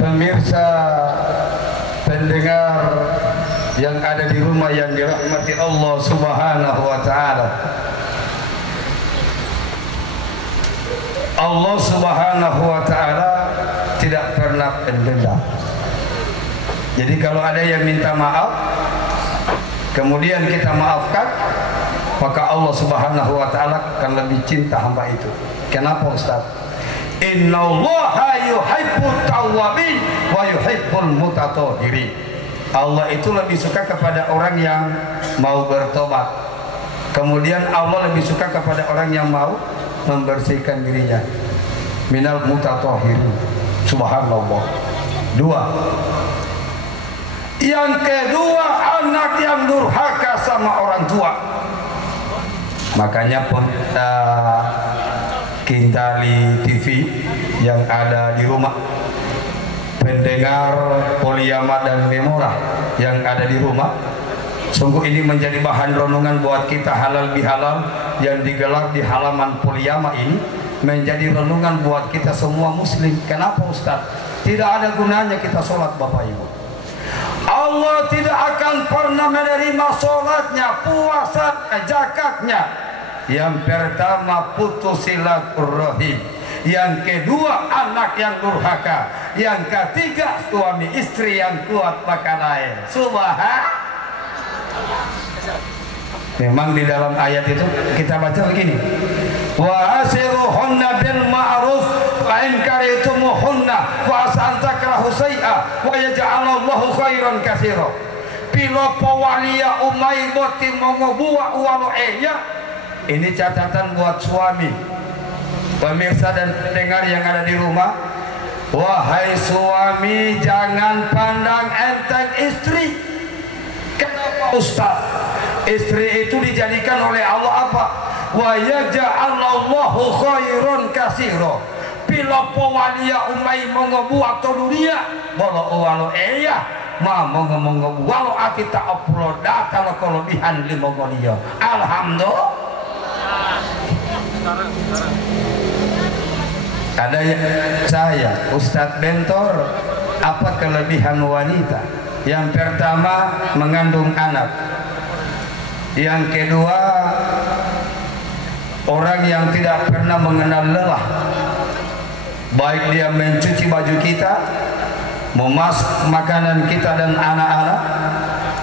Pemirsa, pendengar yang ada di rumah yang dirahmati Allah Subhanahu wa taala. Allah Subhanahu wa taala tidak pernah pendendam. Jadi kalau ada yang minta maaf kemudian kita maafkan, maka Allah Subhanahu wa taala akan lebih cinta hamba itu. Kenapa Ustaz? Innallaha yuhibbut tawwabin wa yuhibbul mutatahhirin. Allah itu lebih suka kepada orang yang mau bertobat. Kemudian Allah lebih suka kepada orang yang mau membersihkan dirinya. Minal mutatahhirin. Subhanallah. Dua. Yang kedua, anak yang durhaka sama orang tua. Makanya Kintali TV yang ada di rumah, pendengar Poliyama dan Memora yang ada di rumah, sungguh ini menjadi bahan renungan buat kita halal bihalal yang digelar di halaman Poliyama ini, menjadi renungan buat kita semua muslim. Kenapa Ustaz? Tidak ada gunanya kita sholat Bapak Ibu. Allah tidak akan pernah menerima sholatnya, puasanya, zakatnya. Yang pertama putus silaturahim, yang kedua anak yang durhaka, yang ketiga suami istri yang kuat makan air. Subhanallah. Memang di dalam ayat itu kita baca begini, wa asiruhunna bil ma'ruf wa in karihtumuhunna wa asantakrahu syai'a wa yaj'alallahu khairan katsira. Pilo pawalia umay boti mongobuwa walu eya. Ini catatan buat suami, pemirsa dan pendengar yang ada di rumah. Wahai suami, jangan pandang enteng istri. Kenapa Ustaz? Istri itu dijadikan oleh Allah apa? Wa yaj'alallahu khairan katsira. Bila pawalia umay mengobu atau dunia, bolo walu eya. Ma mongo walu kita upload kalau kelebihan di mongolia. Alhamdulillah. Ada saya Ustadz Bentor, apa kelebihan wanita? Yang pertama mengandung anak, yang kedua orang yang tidak pernah mengenal lelah, baik dia mencuci baju kita, memasak makanan kita dan anak-anak,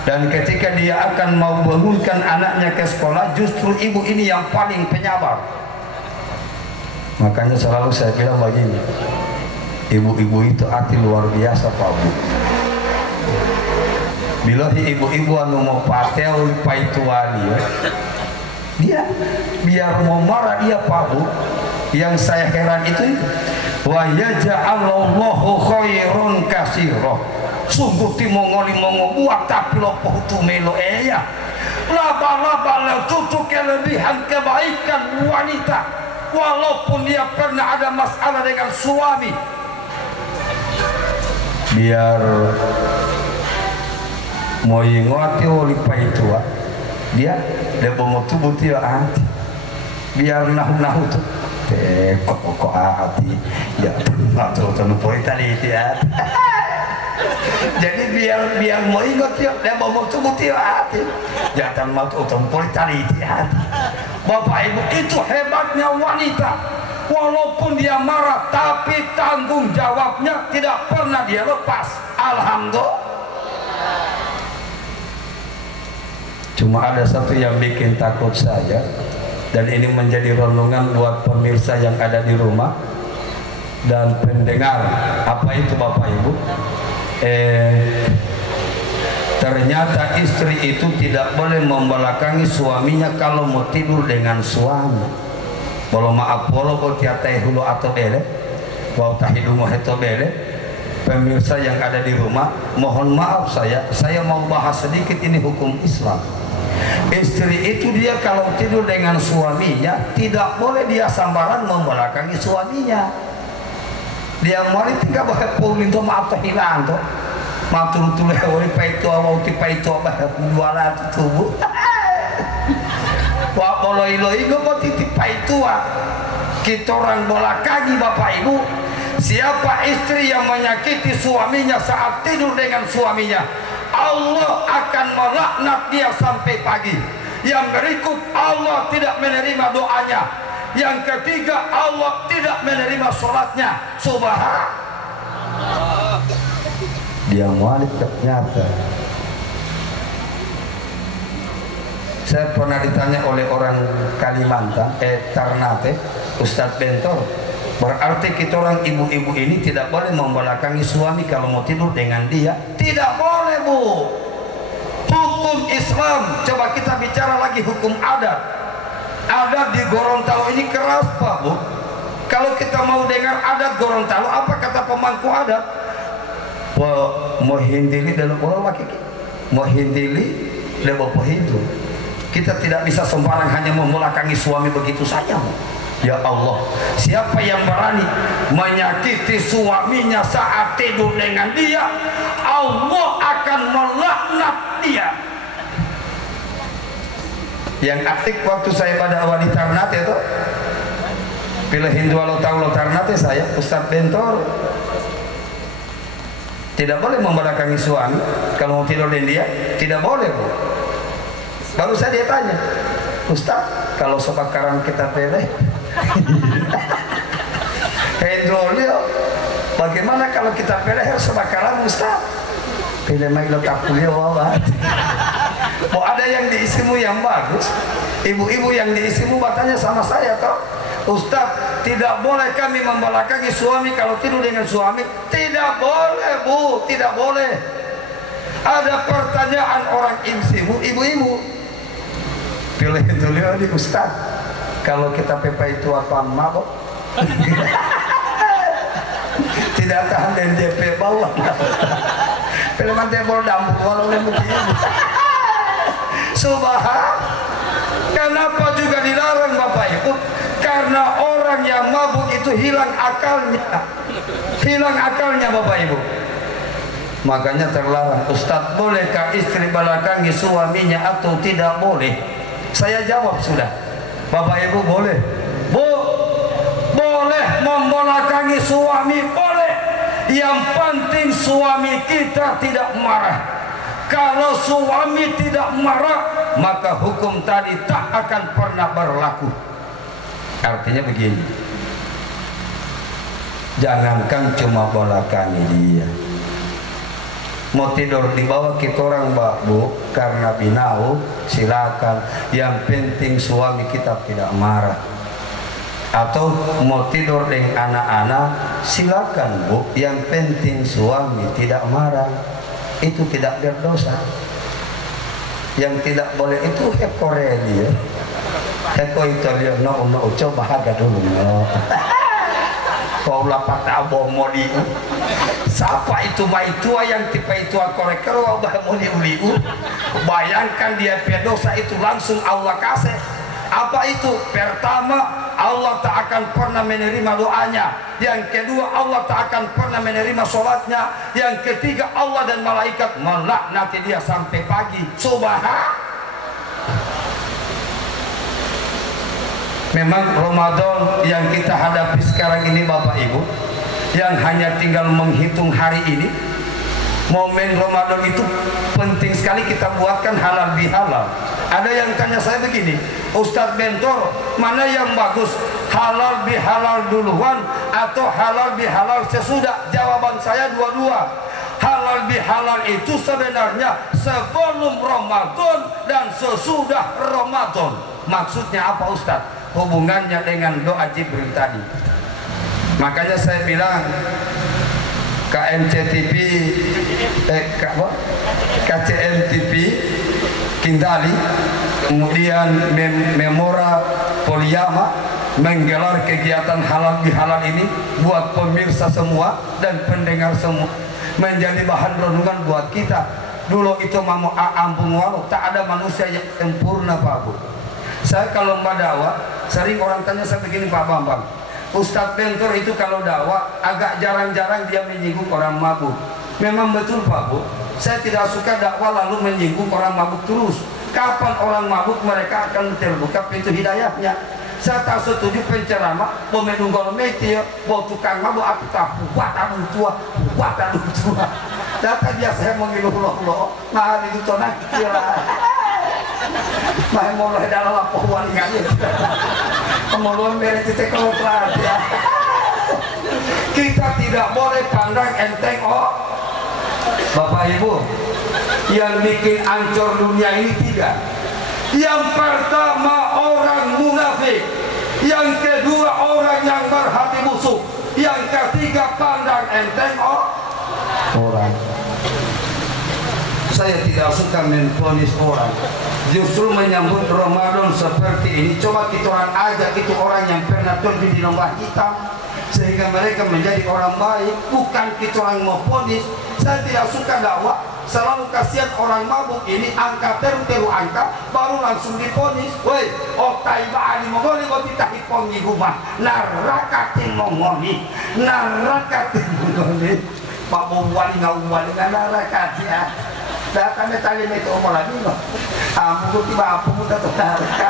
dan ketika dia akan mau bangunkan anaknya ke sekolah, justru ibu ini yang paling penyabar. Makanya selalu saya bilang begini, ibu-ibu itu arti luar biasa Pak Bu. Bila ibu-ibu anu mau patel paituan dia biar mau marah dia Pak Bu. Yang saya heran itu wa yaj'alallahu khairan katsira. Sungguh timongoli mongobuat tapi lopoh tu melo eya. Laba-laba tutu kelebihan kebaikan wanita. Walaupun dia pernah ada masalah dengan suami, biar mau ingoti olipai tua dia mau tubuh dia hati, biar nahu tuh kok hati ya tuh poin tadi ya. Jadi biar mau ingat dia mau tubuh dia hati, jangan mau tuh poin tadi hati. Bapak Ibu, itu hebatnya wanita. Walaupun dia marah, tapi tanggung jawabnya tidak pernah dia lepas. Alhamdulillah. Cuma ada satu yang bikin takut saya, dan ini menjadi renungan buat pemirsa yang ada di rumah dan pendengar. Apa itu Bapak Ibu? Ternyata istri itu tidak boleh membelakangi suaminya kalau mau tidur dengan suami. Kalau maaf bolo tiatai hulu atau bele, wau tahidungo heto bele. Pemirsa yang ada di rumah, mohon maaf saya mau bahas sedikit ini hukum Islam. Istri itu dia kalau tidur dengan suaminya tidak boleh dia sambaran membelakangi suaminya. Dia mau tinggal bahas minta maaf tahilan tuh. Matur tuleh ori paitu awau ti paitu bah jualan tubuh. Wa boloi-loi go titip paitu. Kita orang bola kaki Bapak Ibu Siapa istri yang menyakiti suaminya saat tidur dengan suaminya, Allah akan melaknat dia sampai pagi. Yang berikut, Allah tidak menerima doanya. Yang ketiga, Allah tidak menerima sholatnya. Subhanallah. Dia mualif ternyata. Saya pernah ditanya oleh orang Kalimantan, Ternate, Ustadz Bentor, berarti kita orang ibu-ibu ini tidak boleh membelakangi suami kalau mau tidur dengan dia? Tidak boleh, Bu. Hukum Islam, coba kita bicara lagi hukum adat. Adat di Gorontalo ini keras, Pak, Bu. Kalau kita mau dengar adat Gorontalo, apa kata pemangku adat? Mau hindili dalam orang laki, mau hindili dalam hidup. Kita tidak bisa sembarang hanya membelakangi suami begitu saja. Ya Allah, siapa yang berani menyakiti suaminya saat tidur dengan dia, Allah akan melaknat dia. Yang aktif waktu saya pada awal di Ternate itu, pilih Hindu lo tahu lo Ternate, saya Ustadz Bentor. Tidak boleh membelakangi suami kalau mau tidur dengan dia, tidak boleh, Bu. Baru saya dia tanya, Ustaz, kalau sebakaran kita peleh, hidrolio, bagaimana kalau kita peleh sebakaran, Ustaz? Peleh mai letak kuliah wawat. Mau ada yang diisimu yang bagus, ibu-ibu yang diisimu bertanya sama saya, toh, Ustaz, tidak boleh kami membelakangi suami kalau tidur dengan suami. Tidak boleh, Bu, tidak boleh. Ada pertanyaan orang imsimu, ibu-ibu. Pilih dulu di Ustaz, kalau kita pepa itu apa mabok? Tidak tahan dan DP bawah. Pilih mantai bol dambuk walau lemuk ini. Subhan. Kenapa juga dilarang Bapak Ibu? Karena orang yang mabuk itu hilang akalnya. Hilang akalnya Bapak Ibu. Makanya terlarang. Ustaz, bolehkah istri belakangi suaminya atau tidak boleh? Saya jawab sudah, Bapak Ibu boleh. Bu, boleh membelakangi suami, boleh. Yang penting suami kita tidak marah. Kalau suami tidak marah, maka hukum tadi tak akan pernah berlaku. Artinya begini, jangankan cuma belakangi dia, mau tidur di bawah kita orang Bu karena binau, silakan. Yang penting suami kita tidak marah. Atau mau tidur dengan anak-anak, silakan Bu, yang penting suami tidak marah. Itu tidak berdosa. Yang tidak boleh itu hekoreli ya. Heko Italia no coba harga dulu no. Kau lapat abo modi. Siapa itu maitua yang tipe itu koreker wabah modi uliu. Bayangkan dia berdosa itu langsung Allah kasih. Apa itu? Pertama, Allah tak akan pernah menerima doanya. Yang kedua, Allah tak akan pernah menerima sholatnya. Yang ketiga, Allah dan malaikat melaknati dia sampai pagi. Subhan. Memang Ramadan yang kita hadapi sekarang ini Bapak Ibu, yang hanya tinggal menghitung hari ini, momen Ramadan itu penting sekali kita buatkan halal bihalal. Ada yang tanya saya begini, Ustadz Bentor, mana yang bagus, halal bihalal duluan atau halal bihalal sesudah? Jawaban saya dua-dua. Halal bihalal itu sebenarnya sebelum Ramadan dan sesudah Ramadan. Maksudnya apa Ustadz? Hubungannya dengan doa Jibril tadi. Makanya saya bilang KMCTV KCMTV Kindali, kemudian Memora Poliyama menggelar kegiatan halal bihalal ini buat pemirsa semua dan pendengar semua, menjadi bahan renungan buat kita. Dulu itu mau ambung walau tak ada manusia yang sempurna Pak Bu. Saya kalau mbak dakwah sering orang tanya saya begini Pak Bambang, Ustadz Bentor itu kalau dakwah agak jarang-jarang dia menyinggung orang mabuk. Memang betul Pak Bu, saya tidak suka dakwah lalu menyinggung orang mabuk terus. Kapan orang mabuk mereka akan terbuka pintu hidayahnya. Saya tak setuju penceramah mau menunggal meti, mau tukang mabuk aku tak buat tua. Data dia saya mengiluh loh, nah itu tonak kira. Mah mulai dalam lapor walingannya. Kemudian dari titik kalau ya. Kita tidak boleh pandang enteng Bapak Ibu, yang bikin ancur dunia ini tiga. Yang pertama orang munafik, yang kedua orang yang berhati busuk, yang ketiga pandang enteng orang. Saya tidak suka memvonis orang. Justru menyambut Ramadan seperti ini, coba kita orang ajak itu orang yang pernah terjun di lembah hitam sehingga mereka menjadi orang baik, bukan kita orang mau vonis. Saya tidak suka dakwah selalu kasihan orang mabuk ini angka teru angka baru langsung divonis. Woi, otai baali mongoli go ditahi pongi rumah neraka ting mongoli Pak Bumwali ngawali neraka dia. Datang tali itu omong lagi no. Amu tiba apu muda neraka.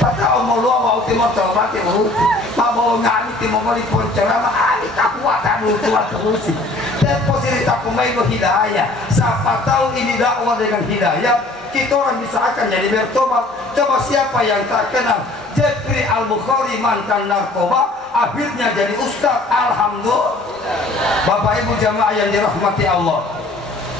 Pada omong lu mau timo tobat itu. Mau ngani timo mongoli poncerama ali kakuatan tua terus. Deposita pemain hidayah. Siapa tahu ini dakwah dengan hidayah, kita orang bisa akan jadi bertobat. Coba siapa yang tak kenal Jeffrey Al-Bukhari, mantan narkoba, akhirnya jadi ustaz. Alhamdulillah. Bapak Ibu jamaah yang dirahmati Allah,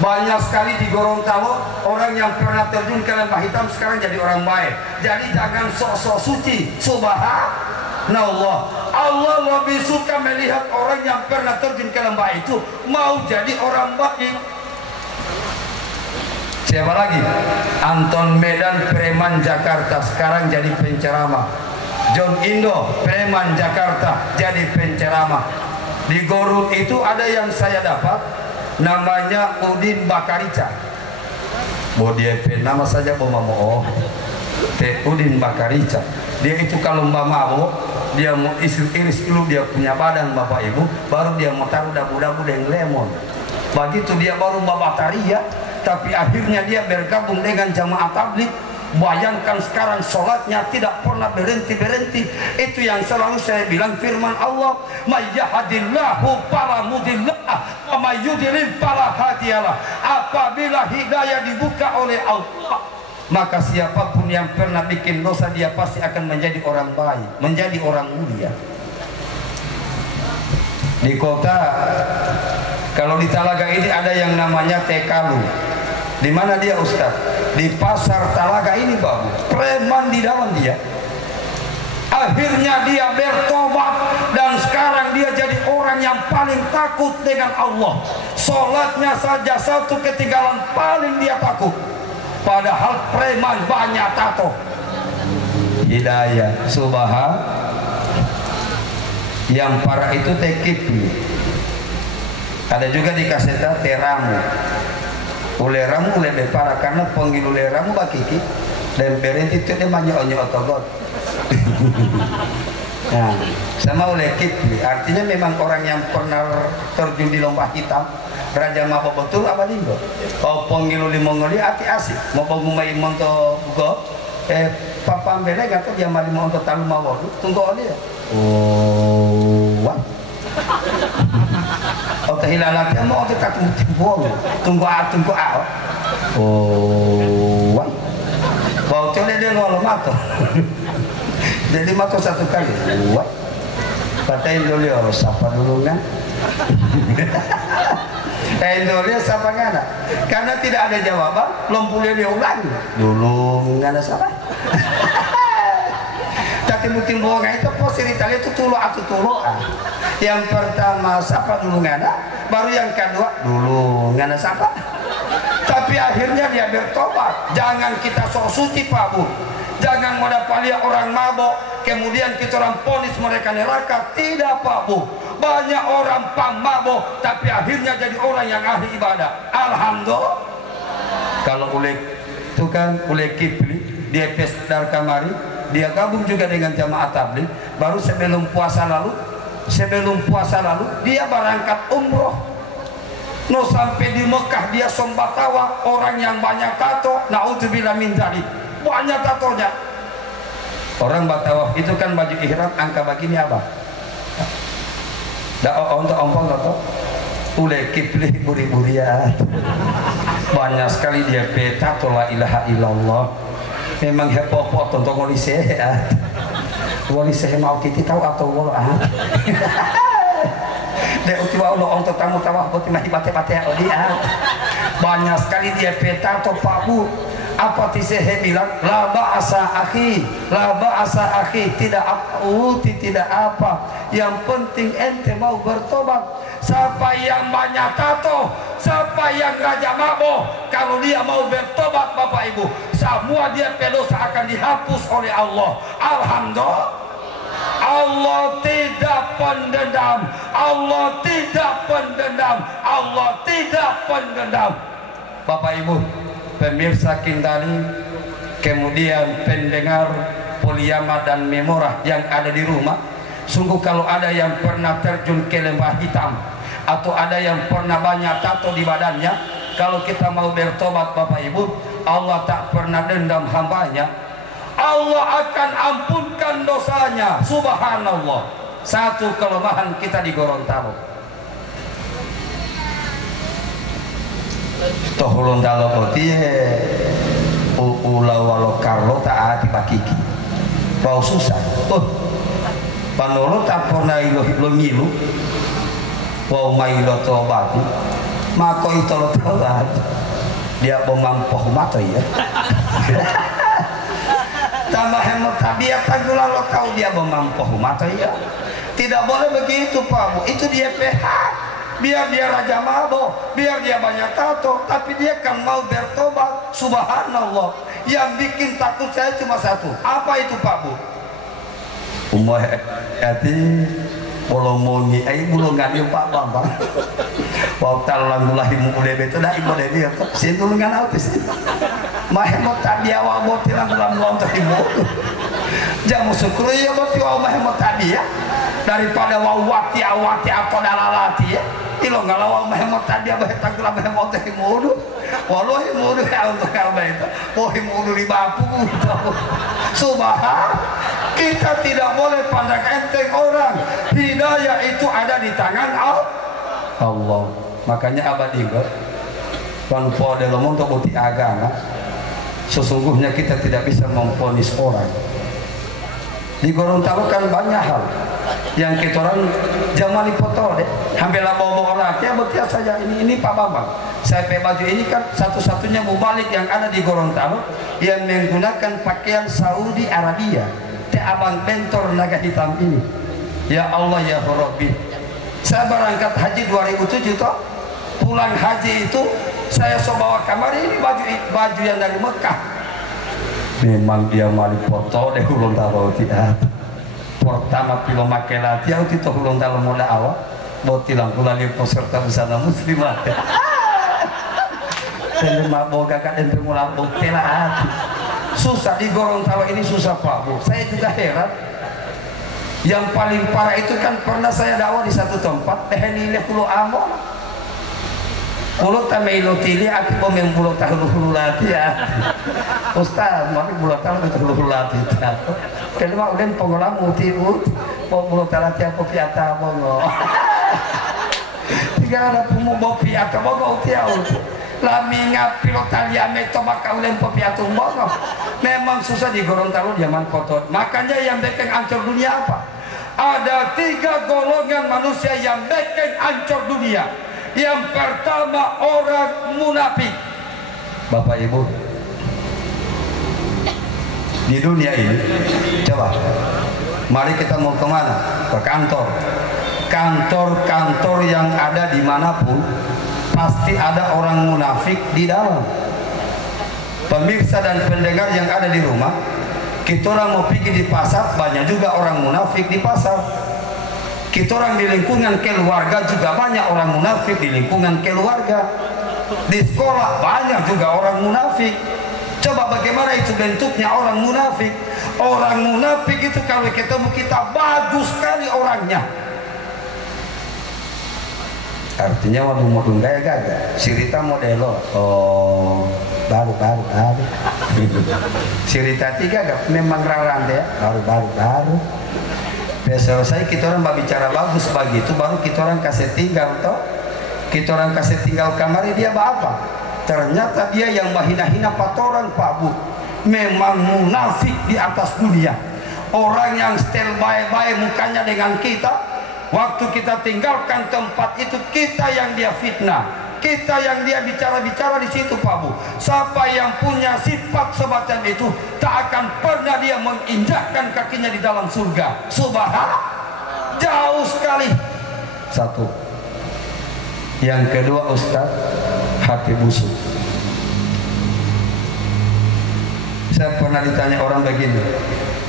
banyak sekali di Gorontalo orang yang pernah terjun ke lembah hitam sekarang jadi orang baik. Jadi jangan sok-sok suci. Subhanallah, Allah lebih suka melihat orang yang pernah terjun ke lembah itu mau jadi orang baik. Siapa lagi? Anton Medan, preman Jakarta, sekarang jadi penceramah. John Indo, preman Jakarta, jadi penceramah. Di Garut itu ada yang saya dapat, namanya Udin Bakarica. Dia nama saja Bomamoo. Udin Bakarica. Dia itu kalau mabuk, dia mau iris dulu dia punya badan Bapak Ibu, baru dia mau taruh dabu-dabu dengan lemon. Begitu dia baru babataria, tapi akhirnya dia bergabung dengan jamaah tabligh. Bayangkan sekarang sholatnya tidak pernah berhenti. Itu yang selalu saya bilang firman Allah, may yahdillahu fala mudhillalah wa may yudlil fala hadiyalah. Apabila hidayah dibuka oleh Allah, maka siapapun yang pernah bikin dosa dia pasti akan menjadi orang baik, menjadi orang mulia. Di kota, kalau di Talaga ini ada yang namanya Tekalu. Di mana dia Ustaz? Di pasar Talaga ini bagus. Preman di dalam dia. Akhirnya dia bertobat dan sekarang dia jadi orang yang paling takut dengan Allah. Sholatnya saja satu ketinggalan paling dia takut. Padahal preman banyak tato. Hidayah subhanallah. Yang parah itu Tekipi. Ada juga di kaseta Teramu. Uleramu lebih parah karena panggil uleramu bakiki dan berhenti itu dia banyak otogot. Nah, sama Tekipi artinya memang orang yang pernah terjun di lembah hitam. Raja mabok betul apa lindo? Oh panggil limongoli ati asik. Mau bangun main monto buka. Papa ambele kata dia mali monto talu mawon. Tunggu dia. Oh, wah. Oh kehilangan dia mau kita tunggu. Tunggu. Oh, wah. Bau coba dia ngolong mato. Jadi mato satu kali. Wah. Katain dulu harus sapa dulu kan. Endornya siapa ngana? Karena tidak ada jawaban, lompulnya dia ulang dulu ngana siapa? Tapi mungkin buang itu posiritanya itu tulu atau tulu. Yang pertama siapa dulu ngana, baru yang kedua dulu ngana siapa? Tapi akhirnya dia bertobat. Jangan kita sok suci Pak Bu. Jangan mendapati orang mabok, kemudian kita orang ponis mereka neraka. Tidak Pak Bu. Banyak orang pemabok tapi akhirnya jadi orang yang ahli ibadah. Alhamdulillah. Kalau oleh itu kan oleh Kipli dia pesdar kamari, dia gabung juga dengan jamaah tabligh. Baru sebelum puasa lalu dia berangkat umroh. No sampai di Mekah dia sombatawa orang yang banyak tato. Naudzubillah min dzalik. Banyak tatonya. Orang batawaf itu kan baju ihram angka begini apa? Dah untuk ompong atau ule kipli buri-buriat. Banyak sekali dia peta la ilaha illallah. Memang heboh tonton wali sehat. Wali sehat mau kita tahu atau wala. Dia utiwa Allah untuk tamu tawaf buat mati bate-bate dia. Banyak sekali dia peta atau pabu. Apa tisehe bilang la ba'asa akhi, la ba'asa akhi, tidak apa, yang penting ente mau bertobat. Siapa yang banyak tato, siapa yang raja mabok, kalau dia mau bertobat Bapak Ibu, semua dia dosa akan dihapus oleh Allah. Alhamdulillah. Allah tidak pendendam, Allah tidak pendendam, Allah tidak pendendam. Bapak Ibu, pemirsa Kintali, kemudian pendengar Poliama dan Memora yang ada di rumah, sungguh kalau ada yang pernah terjun ke lembah hitam atau ada yang pernah banyak tato di badannya, kalau kita mau bertobat Bapak Ibu, Allah tak pernah dendam hambanya. Allah akan ampunkan dosanya. Subhanallah. Satu kelemahan kita di Gorontalo, toh Gorontalo putih ulah walau karlo tak ati pakiki bau susah. Panolo tak pernah ilo ngilu wau mailo tobat mako itu lo tobat dia bomampoh mata ya. Tambah hemat tabiat tagula lo tahu dia bomampoh mata ya. Tidak boleh begitu Pak Bu, itu dia PH. Biar dia raja mabok, biar dia banyak tato, tapi dia kan mau bertobat. Subhanallah. Yang bikin takut saya cuma satu. Apa itu Pak Bu? Umah hati bolomoni ai bulungan ieu Pak Bambang. Wa talallahi mu'ule beto da ibu deui atuh. Sin tulungan autis. Mah hemot tabiya wa botilan dalam lontor ibu. Jamu syukur ya boti wa mah hemot tabiya daripada wa wati awati atau dalalati ya. Ilo ngalawa mah hemot tabiya bae tagula mah hemot teh mudu. Wallahi mudu ya untuk kalba itu. Pohi mudu di bapu. Subhan. Kita tidak boleh pandang enteng orang. Hidayah itu ada di tangan Allah. Makanya abadi enggak konfo dalam untuk bukti agama. Sesungguhnya kita tidak bisa memvonis orang. Di Gorontalo kan banyak hal yang kita orang zaman dipoto deh. Hampir lah bawa orang ya betul saja ini Pak Bambang. Saya pakai baju ini kan satu-satunya mubalik yang ada di Gorontalo yang menggunakan pakaian Saudi Arabia. Teh abang bentor naga hitam ini. Ya Allah ya Rabbi. Saya berangkat haji 2007 toh. Pulang haji itu saya bawa kamar ini baju yang dari Mekah. Memang dia mali foto deh ulun taro dia. Pertama pilo makelat yang itu ulun taro mula awal. Botilang kulali peserta busana muslimat. Dan boga kan ente mula botilah. Susah di Gorontalo ini susah Pak Bu. Saya juga heran. Yang paling parah itu kan pernah saya dakwah di satu tempat tehni pulau Amon. Pulau tamelo tili aku pemain pulau tahulu lati ya. Ustaz, mari pulau tahulu tahulu lati. Kalau mau udah pengolah muti pulau talati apa piata bongo. Tiga ada pemubah piata bongo tiau. Lami ngapil talia meto maka ulen piatu bongo. Memang susah di Gorontalo zaman kotor. Makanya yang bikin hancur dunia apa? Ada 3 golongan manusia yang bikin hancur dunia. Yang pertama orang munafik. Bapak Ibu, di dunia ini coba mari kita mau kemana? Ke kantor. Kantor-kantor yang ada dimanapun pasti ada orang munafik di dalam. Pemirsa dan pendengar yang ada di rumah, kita orang mau pergi di pasar, banyak juga orang munafik di pasar. Kita orang di lingkungan keluarga juga banyak orang munafik di lingkungan keluarga. Di sekolah banyak juga orang munafik. Coba bagaimana itu bentuknya orang munafik? Orang munafik itu kalau ketemu kita bagus sekali orangnya. Artinya waduh gaya gagal. Sirita modelo. Oh, baru. Sirita 3 gak memang raran ya. Baru. Selesai kita orang bicara bagus begitu, baru kita orang kasih tinggal toh. Kita orang kasih tinggal kamari dia apa? Ternyata dia yang menghina-hina patoran Pak Bu. Memang munafik di atas dunia. Orang yang style baik-baik mukanya dengan kita. Waktu kita tinggalkan tempat itu, kita yang dia fitnah, kita yang dia bicara-bicara di situ Pak Bu. Siapa yang punya sifat semacam itu tak akan pernah dia menginjakkan kakinya di dalam surga. Subhanallah, jauh sekali. Satu. Yang kedua Ustaz, hati busuk. Saya pernah ditanya orang begini,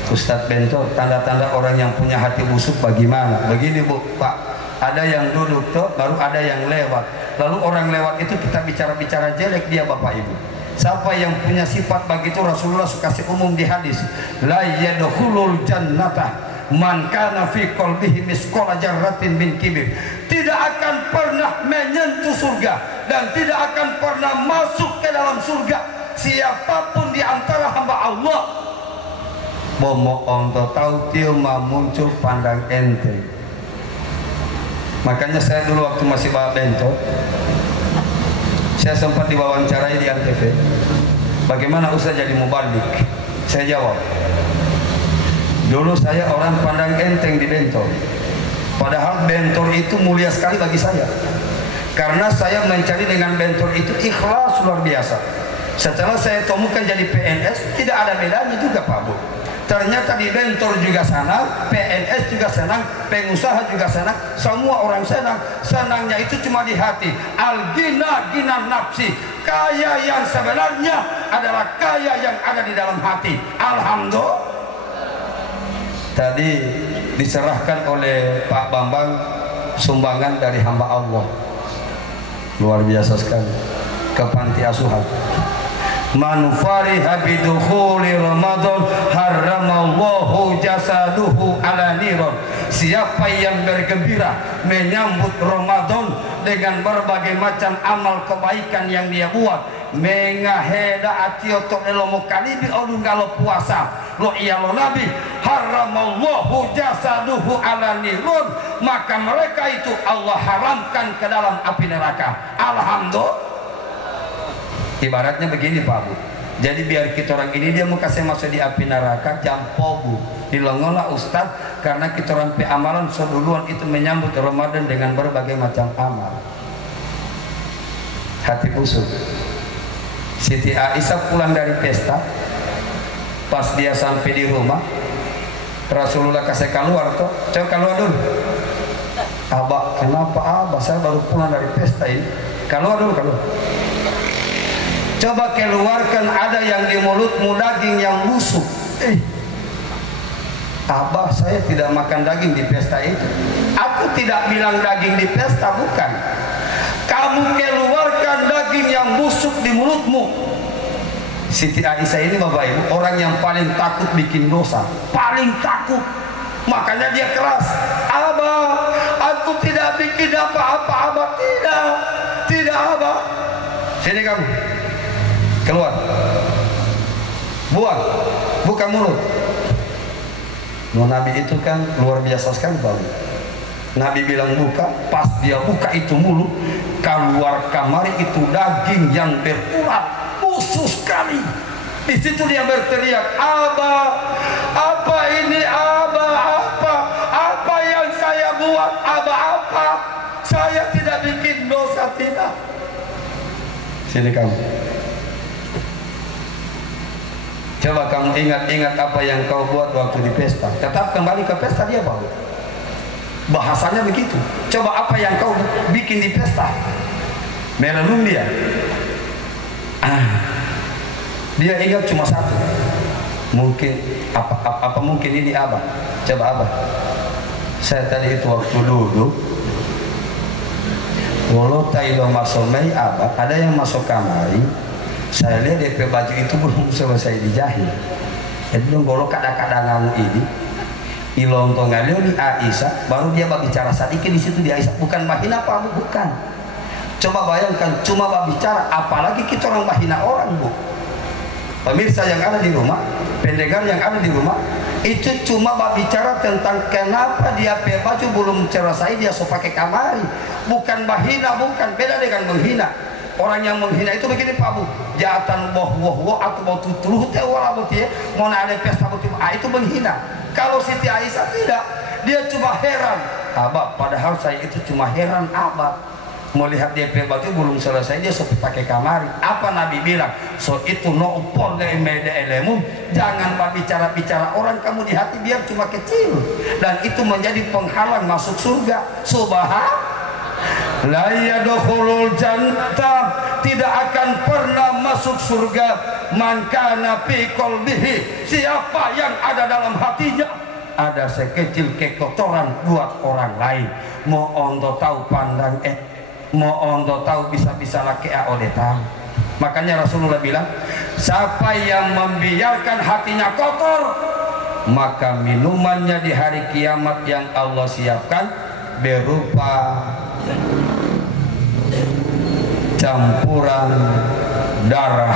Ustadz Bento, tanda-tanda orang yang punya hati busuk bagaimana? Begini Bu, Pak, ada yang duduk tuh, baru ada yang lewat. Lalu orang lewat itu kita bicara-bicara jelek dia Bapak Ibu. Siapa yang punya sifat begitu Rasulullah kasih umum di hadis, la yadkhulul jannata man kana fi qalbihi misqala jarratin min kibir. Tidak akan pernah menyentuh surga dan tidak akan pernah masuk ke dalam surga siapapun di antara hamba Allah. Bomo onto tahu tio muncul pandang ente. Makanya saya dulu waktu masih bawa Bento, saya sempat diwawancarai di Antv. Bagaimana Ustaz jadi mubalik? Saya jawab, dulu saya orang pandang enteng di Bentor. Padahal Bentor itu mulia sekali bagi saya, karena saya mencari dengan Bentor itu ikhlas luar biasa. Setelah saya temukan jadi PNS, tidak ada bedanya juga Pak Bu. Ternyata di Bentor juga senang, PNS juga senang, pengusaha juga senang, semua orang senang. Senangnya itu cuma di hati. Al-ghina ghina nafsi. Kaya yang sebenarnya adalah kaya yang ada di dalam hati. Alhamdulillah. Tadi diserahkan oleh Pak Bambang sumbangan dari hamba Allah. Luar biasa sekali. Ke panti asuhan. Man fariha bidukhuli Ramadan haramallahu jasaduhu ala niron. Siapa yang bergembira menyambut Ramadan dengan berbagai macam amal kebaikan yang dia buat, mengaheda atioto elomo kalibi odung kalau puasa lo iya lo nabi haramallahu jasaduhu ala niron, maka mereka itu Allah haramkan ke dalam api neraka. Alhamdulillah. Ibaratnya begini Pak Bu, jadi biar kita orang ini dia mau kasih masuk di api neraka jampo Bu dilongolah Ustadz, karena kita orang amalan seduluan itu menyambut Ramadan dengan berbagai macam amal. Hati busuk. Siti Aisyah pulang dari pesta, pas dia sampai di rumah Rasulullah kasih keluar tuh, coba keluar dulu. Abah, kenapa Abah, saya baru pulang dari pesta ini, keluar dulu keluar. Coba keluarkan ada yang di mulutmu daging yang busuk. Abah, saya tidak makan daging di pesta itu. Aku tidak bilang daging di pesta, bukan. Kamu keluarkan daging yang busuk di mulutmu. Siti Aisyah ini Bapak Ibu orang yang paling takut bikin dosa, paling takut. Makanya dia keras. Abah, aku tidak bikin apa-apa. Abah, tidak Abah. Sini kamu. Keluar, buang, buka mulut. Nabi itu kan luar biasa sekali Pak. Nabi bilang buka, pas dia buka itu mulut, keluar kamari itu daging yang berurat, busuk sekali. Di situ dia berteriak, Abah, apa ini Abah, apa yang saya buat Abah, apa? Saya tidak bikin dosa, tidak. Sini kamu. Coba kamu ingat-ingat apa yang kau buat waktu di pesta. Tetap kembali ke pesta dia Pak. Bahasanya begitu. Coba apa yang kau bikin di pesta. Merenung dia. Dia ingat cuma satu. Mungkin apa mungkin ini Abah. Coba Abah. Saya tadi itu waktu duduk. Walau tailo masomai Abah, ada yang masuk kamari. Saya lihat DP baju itu belum selesai dijahit. Jadi golok kadang-kadang ini ilong tongalio di Aisyah, baru dia bicara sedikit di situ di Aisyah, bukan mahina apa bu, bukan. Coba bayangkan cuma bicara, apalagi kita orang mahina orang bu. Pemirsa yang ada di rumah, pendengar yang ada di rumah, itu cuma bicara tentang kenapa dia pakai baju belum selesai dia so pakai kamari, bukan mahina, bukan, beda dengan menghina. Orang yang menghina itu begini Pak Bu, jahatan woh atau mau tutuh teh wala betul, mau ada pesta betul, itu menghina. Kalau Siti Aisyah tidak, dia cuma heran, Abah, padahal saya itu cuma heran Abah, mau lihat dia pakai baju belum selesai dia so pakai kamari. Apa Nabi bilang? So itu no upon mede elemu, jangan bicara orang kamu di hati biar cuma kecil, dan itu menjadi penghalang masuk surga. Subhanallah. La yadkhulul jannah, tidak akan pernah masuk surga man kana fi qalbihi, siapa yang ada dalam hatinya ada sekecil kekotoran buat orang lain. Mau onto tahu pandang mau onto tahu bisa-bisa laki oleh tahu. Makanya Rasulullah bilang, siapa yang membiarkan hatinya kotor, maka minumannya di hari kiamat yang Allah siapkan berupa campuran darah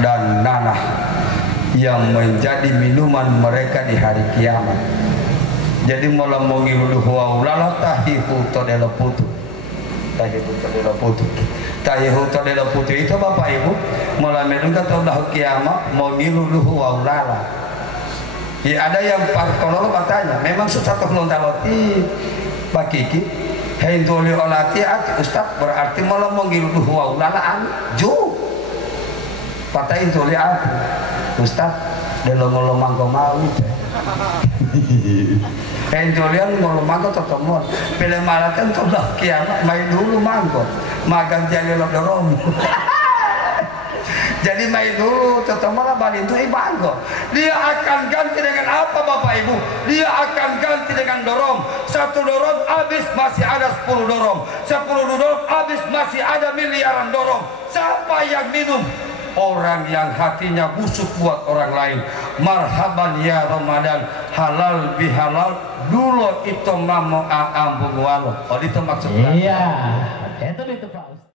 dan nanah yang menjadi minuman mereka di hari kiamat. Jadi mula mengilu wa ulala tahihu todela putu, tahihu todela putu, tahihu todela putu itu Bapak Ibu mula menunggu todela kiamat mengilu wa ulala. Ya ada yang parkololo katanya memang susah kelontaloti Pak Kiki. Hentoli olati Ustaz berarti malah mengilu wa ulalaan ju patahin toli aku Ustaz delong mangko mau hentolian ngolo mangko tetemo pilih malatan todah kiamat main dulu mangko magang jadi lo dorong. Jadi main dulu tetemo lah balik itu mangko. Dia akan ganti dengan apa Bapak Ibu? Dia akan ganti dengan dorong. Satu dorong habis masih ada 10 dorong. 10 dorong habis masih ada miliaran dorong. Siapa yang minum? Orang yang hatinya busuk buat orang lain. Marhaban ya Ramadan, halal bihalal dulu itu mamo ambung walo. Oh itu maksudnya. Iya, itu Pak.